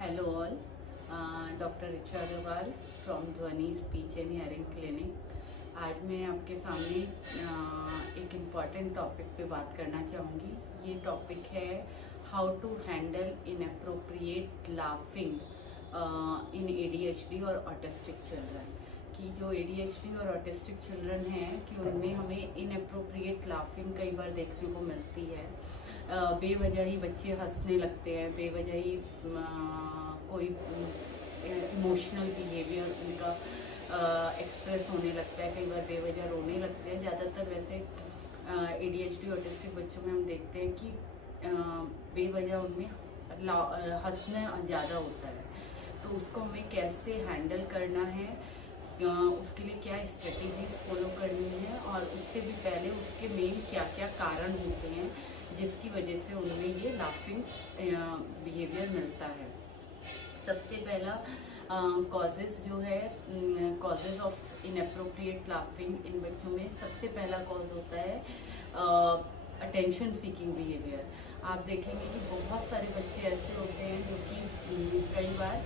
Hello all, doctor Richa Agarwal from Dhwani speech and hearing clinic. आज मैं आपके सामने एक इम्पॉर्टेंट टॉपिक पे बात करना चाहूँगी। ये टॉपिक है how to handle inappropriate laughing in ADHD और ऑटिस्टिक चिल्ड्रन। कि जो ADHD और ऑटिस्टिक चिल्ड्रन हैं कि उनमें हमें इनअप्रोप्रिएट लाफिंग कई बार देखने को मिलती है। बेवजह ही बच्चे हंसने लगते हैं, बेवजह ही कोई इमोशनल बिहेवियर उनका एक्सप्रेस होने लगता है, कई बार बेवजह रोने लगते हैं। ज़्यादातर वैसे ADHD ऑटिस्टिक बच्चों में हम देखते हैं कि बेवजह उनमें हंसना ज़्यादा होता है। तो उसको हमें कैसे हैंडल करना है, उसके लिए क्या स्ट्रेटेजीज फॉलो करनी है, और उससे भी पहले उसके मेन क्या क्या कारण होते हैं जिसकी वजह से उनमें ये लाफिंग बिहेवियर मिलता है। सबसे पहला कॉजेज़ जो है, कॉजेज़ ऑफ इनअप्रोप्रिएट लाफिंग इन बच्चों में सबसे पहला कॉज होता है अटेंशन सीकिंग बिहेवियर। आप देखेंगे कि बहुत सारे बच्चे ऐसे होते हैं जो कि कई बार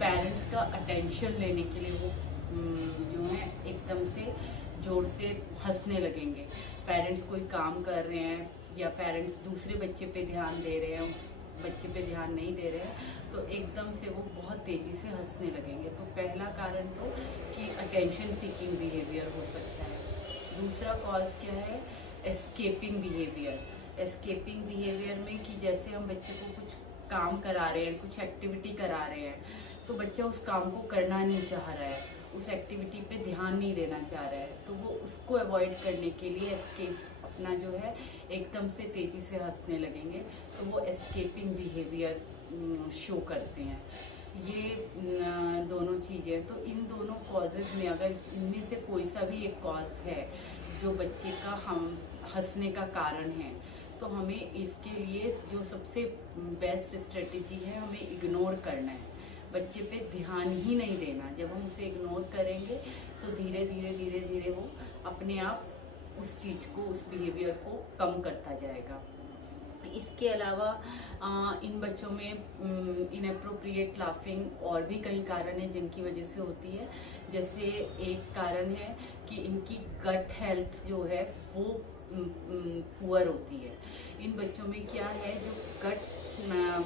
पेरेंट्स का अटेंशन लेने के लिए वो जो है एकदम से जोर से हंसने लगेंगे। पेरेंट्स कोई काम कर रहे हैं या पेरेंट्स दूसरे बच्चे पे ध्यान दे रहे हैं, उस बच्चे पे ध्यान नहीं दे रहे हैं, तो एकदम से वो बहुत तेज़ी से हंसने लगेंगे। तो पहला कारण तो कि अटेंशन सीकिंग बिहेवियर हो सकता है। दूसरा कॉज क्या है, एस्केपिंग बिहेवियर। एस्केपिंग बिहेवियर में कि जैसे हम बच्चे को कुछ काम करा रहे हैं, कुछ एक्टिविटी करा रहे हैं, तो बच्चा उस काम को करना नहीं चाह रहा है, उस एक्टिविटी पे ध्यान नहीं देना चाह रहा है, तो वो उसको अवॉइड करने के लिए एस्केप अपना जो है एकदम से तेज़ी से हंसने लगेंगे। तो वो एस्केपिंग बिहेवियर शो करते हैं। ये दोनों चीज़ें, तो इन दोनों कॉजेज़ में अगर इनमें से कोई सा भी एक कॉज है जो बच्चे का हम हंसने का कारण है, तो हमें इसके लिए जो सबसे बेस्ट स्ट्रेटेजी है, हमें इग्नोर करना है, बच्चे पे ध्यान ही नहीं देना। जब हम उसे इग्नोर करेंगे तो धीरे धीरे धीरे धीरे वो अपने आप उस चीज़ को, उस बिहेवियर को कम करता जाएगा। इसके अलावा इन बच्चों में इनअप्रोप्रिएट लाफिंग और भी कई कारण हैं जिनकी वजह से होती है। जैसे एक कारण है कि इनकी गट हेल्थ जो है वो पुअर होती है। इन बच्चों में क्या है, जो गट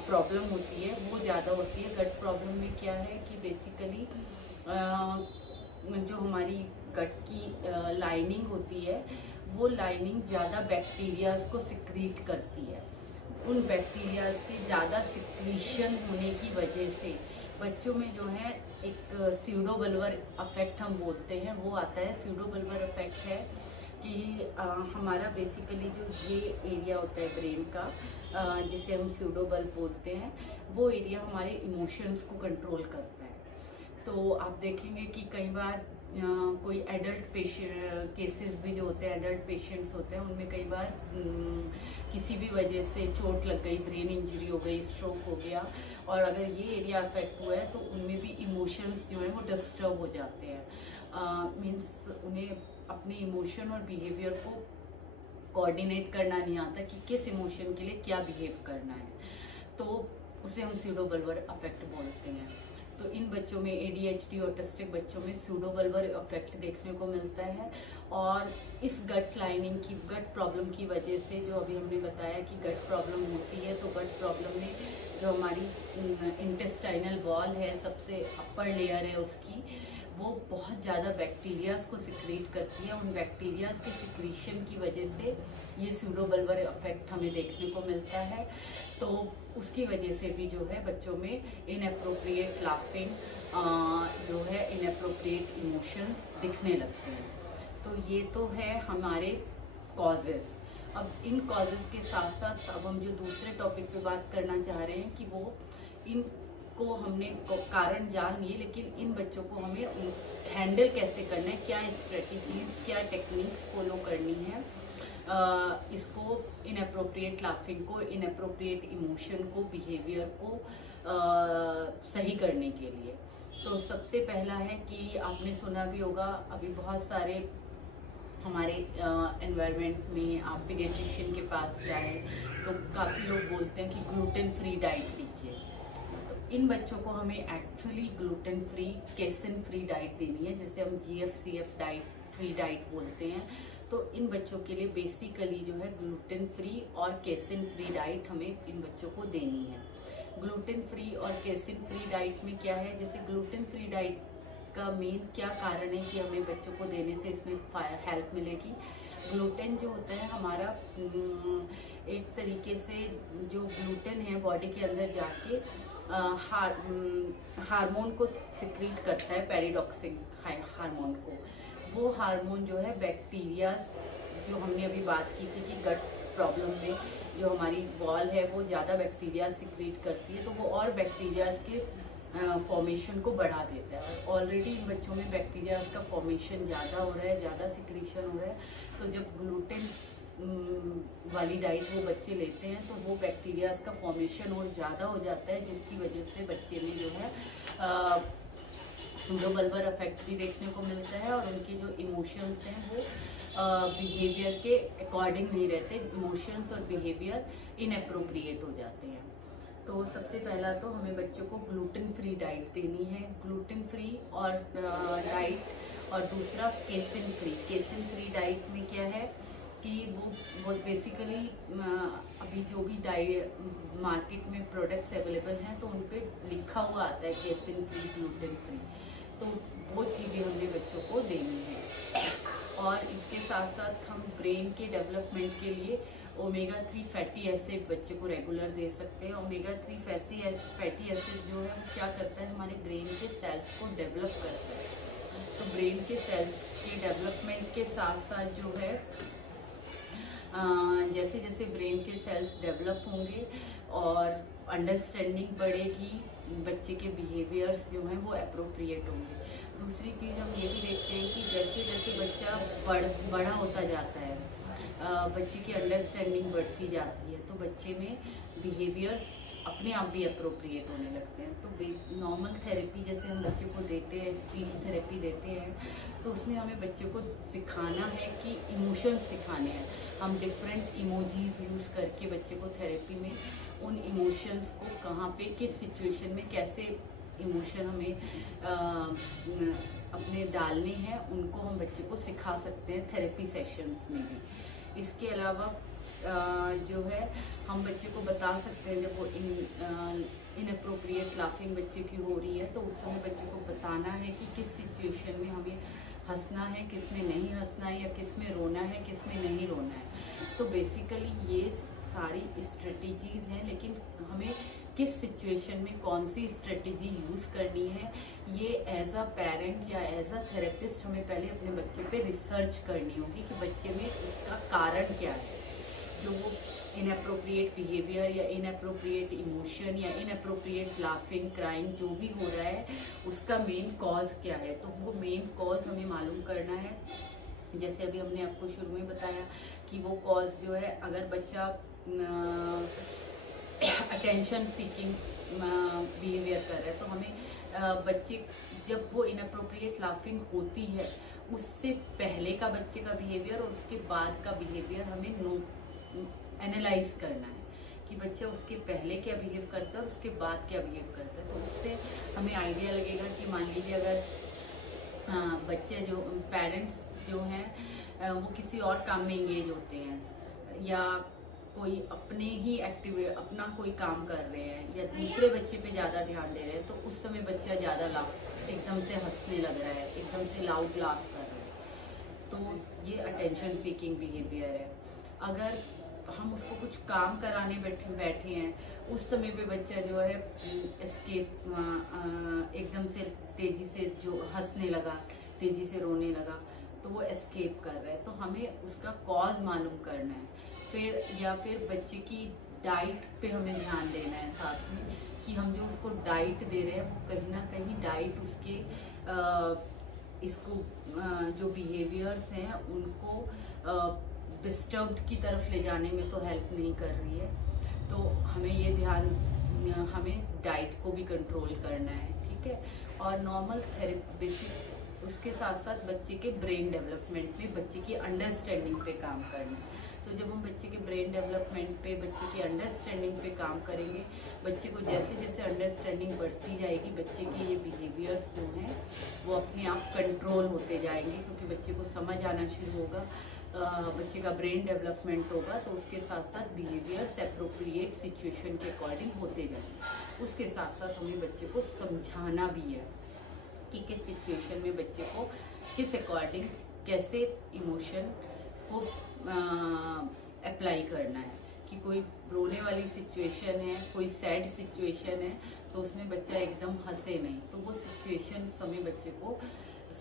प्रॉब्लम होती है वो ज़्यादा होती है। गट प्रॉब्लम में क्या है कि बेसिकली जो हमारी गट की लाइनिंग होती है, वो लाइनिंग ज़्यादा बैक्टीरियाज को सिक्रीट करती है। उन बैक्टीरियाज के ज़्यादा सिक्रीशन होने की वजह से बच्चों में जो है एक स्यूडोबल्बर अफेक्ट हम बोलते हैं, वो आता है। स्यूडोबल्बर अफेक्ट है कि हमारा बेसिकली जो ये एरिया होता है ब्रेन का, जिसे हम स्यूडोबल्ब बोलते हैं, वो एरिया हमारे इमोशंस को कंट्रोल करता है। तो आप देखेंगे कि कई बार कोई एडल्ट पेशेंट केसेस भी जो होते हैं, एडल्ट पेशेंट्स होते हैं, उनमें कई बार किसी भी वजह से चोट लग गई, ब्रेन इंजरी हो गई, स्ट्रोक हो गया, और अगर ये एरिया अफेक्ट हुआ है तो उनमें भी इमोशंस जो है वो डिस्टर्ब हो जाते हैं। मीन्स उन्हें अपने इमोशन और बिहेवियर को कोऑर्डिनेट करना नहीं आता कि किस इमोशन के लिए क्या बिहेव करना है, तो उसे हम स्यूडोबल्बर अफेक्ट बोलते हैं। तो इन बच्चों में, ADHD ऑटिस्टिक बच्चों में स्यूडोबल्बर अफेक्ट देखने को मिलता है। और इस गट लाइनिंग की, गट प्रॉब्लम की वजह से, जो अभी हमने बताया कि गट प्रॉब्लम होती है, तो गट प्रॉब्लम में जो हमारी इंटेस्टाइनल वॉल है, सबसे अपर लेयर है उसकी, वो बहुत ज़्यादा बैक्टीरियाज को सिक्रीट करती है। उन बैक्टीरियाज के सिक्रीशन की वजह से ये स्यूडोबल्बर अफेक्ट हमें देखने को मिलता है। तो उसकी वजह से भी जो है बच्चों में इनअप्रोप्रिएट लाफिंग जो है, इनअप्रोप्रिएट इमोशंस दिखने लगते हैं। तो ये तो है हमारे कॉजेज़। अब इन कॉजेज़ के साथ साथ अब हम जो दूसरे टॉपिक पे बात करना चाह रहे हैं कि वो इन को हमने कारण जान लिए, लेकिन इन बच्चों को हमें हैंडल कैसे करना है, क्या स्ट्रेटजीज, क्या टेक्निक्स फॉलो करनी है इसको, इनअप्रोप्रिएट लाफिंग को, इनअप्रोप्रिएट इमोशन को, बिहेवियर को सही करने के लिए। तो सबसे पहला है कि आपने सुना भी होगा, अभी बहुत सारे हमारे एनवायरनमेंट में, आप पीडियाट्रिशियन के पास जाएं तो काफ़ी लोग बोलते हैं कि ग्लूटेन फ्री डाइट लीजिए। तो इन बच्चों को हमें actually gluten free, casein free diet देनी है, जैसे हम GFCF डाइट, फ्री डाइट बोलते हैं। तो इन बच्चों के लिए बेसिकली जो है ग्लूटेन फ्री और केसिन फ्री डाइट हमें इन बच्चों को देनी है। ग्लूटेन फ्री और केसिन फ्री डाइट में क्या है, जैसे ग्लूटेन फ्री डाइट का मेन क्या कारण है कि हमें बच्चों को देने से इसमें हेल्प मिलेगी। ग्लूटेन जो होता है हमारा एक तरीके से जो ग्लूटेन है बॉडी के अंदर जाके हार्मोन को सिक्रीट करता है, पेरिडॉक्सिन हार्मोन को। वो हार्मोन जो है बैक्टीरिया, जो हमने अभी बात की थी कि गट प्रॉब्लम में जो हमारी वॉल है वो ज़्यादा बैक्टीरिया सिक्रीट करती है, तो वो और बैक्टीरिया के फॉर्मेशन को बढ़ा देता है। और ऑलरेडी इन बच्चों में बैक्टीरिया का फॉर्मेशन ज़्यादा हो रहा है, ज़्यादा सिक्रीशन हो रहा है। तो जब ग्लूटेन वाली डाइट वो बच्चे लेते हैं तो वो बैक्टीरिया का फॉर्मेशन और ज़्यादा हो जाता है, जिसकी वजह से बच्चे में जो है सूडोबल्बर इफेक्ट भी देखने को मिलता है और उनके जो इमोशंस हैं वो बिहेवियर के अकॉर्डिंग नहीं रहते, इमोशंस और बिहेवियर इनअप्रोप्रिएट हो जाते हैं। तो सबसे पहला तो हमें बच्चों को ग्लूटेन फ्री डाइट देनी है, ग्लूटेन फ्री और डाइट, और दूसरा casein free. Casein free diet में क्या है कि वो बेसिकली अभी जो भी मार्केट में प्रोडक्ट्स अवेलेबल हैं तो उन पे लिखा हुआ आता है केसिन फ्री, ग्लूटेन फ्री, तो वो चीज़ें हमने बच्चों को देनी है। और इसके साथ साथ हम ब्रेन के डेवलपमेंट के लिए ओमेगा 3 फैटी एसिड बच्चे को रेगुलर दे सकते हैं। ओमेगा 3 फैटी एसिड जो है वो क्या करता है, हमारे ब्रेन के सेल्स को डेवलप करता है। तो ब्रेन के सेल्स के डेवलपमेंट के साथ साथ जो है जैसे जैसे ब्रेन के सेल्स डेवलप होंगे और अंडरस्टैंडिंग बढ़ेगी, बच्चे के बिहेवियर्स जो हैं वो अप्रोप्रिएट होंगे। दूसरी चीज़ हम ये भी देखते हैं कि जैसे जैसे बच्चा बड़ा होता जाता है, बच्चे की अंडरस्टैंडिंग बढ़ती जाती है, तो बच्चे में बिहेवियर्स अपने आप भी अप्रोप्रिएट होने लगते हैं। तो नॉर्मल थेरेपी जैसे हम बच्चे को देते हैं, स्पीच थेरेपी देते हैं, तो उसमें हमें बच्चे को सिखाना है कि इमोशंस सिखाने हैं। हम डिफरेंट इमोजीज यूज़ करके बच्चे को थेरेपी में उन इमोशंस को कहाँ पे किस सिचुएशन में कैसे इमोशन हमें अपने डालने हैं, उनको हम बच्चे को सिखा सकते हैं थेरेपी सेशंस में भी। इसके अलावा जो है हम बच्चे को बता सकते हैं जब वो इनअप्रोप्रिएट लाफिंग बच्चे की हो रही है तो उस समय बच्चे को बताना है कि किस सिचुएशन में हमें हंसना है, किस में नहीं हंसना है, या किस में रोना है, किस में नहीं रोना है। तो बेसिकली ये सारी स्ट्रेटजीज हैं, लेकिन हमें किस सिचुएशन में कौन सी स्ट्रेटजी यूज़ करनी है ये एज अ पेरेंट या एज अ थेरेपिस्ट हमें पहले अपने बच्चे पे रिसर्च करनी होगी कि बच्चे में इसका कारण क्या है, जो वो इनअप्रोप्रिएट बिहेवियर या इनअप्रोप्रिएट इमोशन या इनअप्रोप्रिएट लाफिंग, क्राइंग जो भी हो रहा है उसका मेन कॉज क्या है। तो वो मेन कॉज हमें मालूम करना है। जैसे अभी हमने आपको शुरू में बताया कि वो कॉज जो है, अगर बच्चा अटेंशन सीकिंग बिहेवियर कर रहा है तो हमें बच्चे जब वो इनअप्रोप्रिएट लाफिंग होती है उससे पहले का बच्चे का बिहेवियर और उसके बाद का बिहेवियर हमें एनालाइज करना है कि बच्चा उसके पहले क्या बिहेव करता है और उसके बाद क्या बिहेव करता है। तो उससे हमें आइडिया लगेगा कि मान लीजिए अगर बच्चे जो पेरेंट्स जो हैं वो किसी और काम में इंगेज होते हैं या कोई अपने ही अपना कोई काम कर रहे हैं या दूसरे बच्चे पे ज़्यादा ध्यान दे रहे हैं, तो उस समय बच्चा ज़्यादा एकदम से हंसने लग रहा है, एकदम से लाउड लाफ कर रहा है, तो ये अटेंशन सीकिंग बिहेवियर है। अगर हम उसको कुछ काम कराने बैठे हैं उस समय पे बच्चा जो है एस्केप एकदम से तेजी से जो हंसने लगा, तेजी से रोने लगा, तो वो एस्केप कर रहा है, तो हमें उसका कॉज मालूम करना है। फिर बच्चे की डाइट पे हमें ध्यान देना है साथ में कि हम जो उसको डाइट दे रहे हैं वो कहीं ना कहीं डाइट उसके इसको जो बिहेवियर्स हैं उनको डिस्टर्ब्ड की तरफ ले जाने में तो हेल्प नहीं कर रही है। तो हमें ये ध्यान, हमें डाइट को भी कंट्रोल करना है, ठीक है। और नॉर्मल बेसिक उसके साथ साथ बच्चे के ब्रेन डेवलपमेंट में, बच्चे की अंडरस्टैंडिंग पे काम करना है। तो जब हम बच्चे के ब्रेन डेवलपमेंट पे, बच्चे की अंडरस्टैंडिंग पे काम करेंगे, बच्चे को जैसे जैसे अंडरस्टैंडिंग बढ़ती जाएगी, बच्चे के ये बिहेवियर्स जो हैं वो अपने आप कंट्रोल होते जाएंगे, क्योंकि बच्चे को समझ आना शुरू होगा, बच्चे का ब्रेन डेवलपमेंट होगा, तो उसके साथ साथ बिहेवियर्स एप्रोप्रिएट सिचुएशन के अकॉर्डिंग होते जाएंगे। उसके साथ साथ हमें बच्चे को समझाना भी है कि किस सिचुएशन में बच्चे को किस अकॉर्डिंग कैसे इमोशन को अप्लाई करना है। कि कोई रोने वाली सिचुएशन है, कोई सैड सिचुएशन है, तो उसमें बच्चा एकदम हंसे नहीं, तो वो सिचुएशन हमें बच्चे को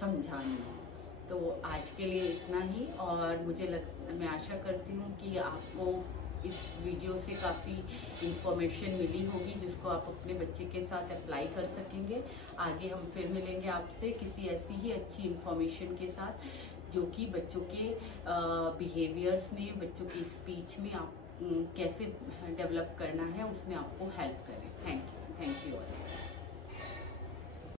समझानी है। तो आज के लिए इतना ही, और मैं आशा करती हूँ कि आपको इस वीडियो से काफ़ी इन्फॉर्मेशन मिली होगी, जिसको आप अपने बच्चे के साथ अप्लाई कर सकेंगे। आगे हम फिर मिलेंगे आपसे किसी ऐसी ही अच्छी इन्फॉर्मेशन के साथ, जो कि बच्चों के बिहेवियर्स में, बच्चों की स्पीच में आप कैसे डेवलप करना है, उसमें आपको हेल्प करें। Thank you all.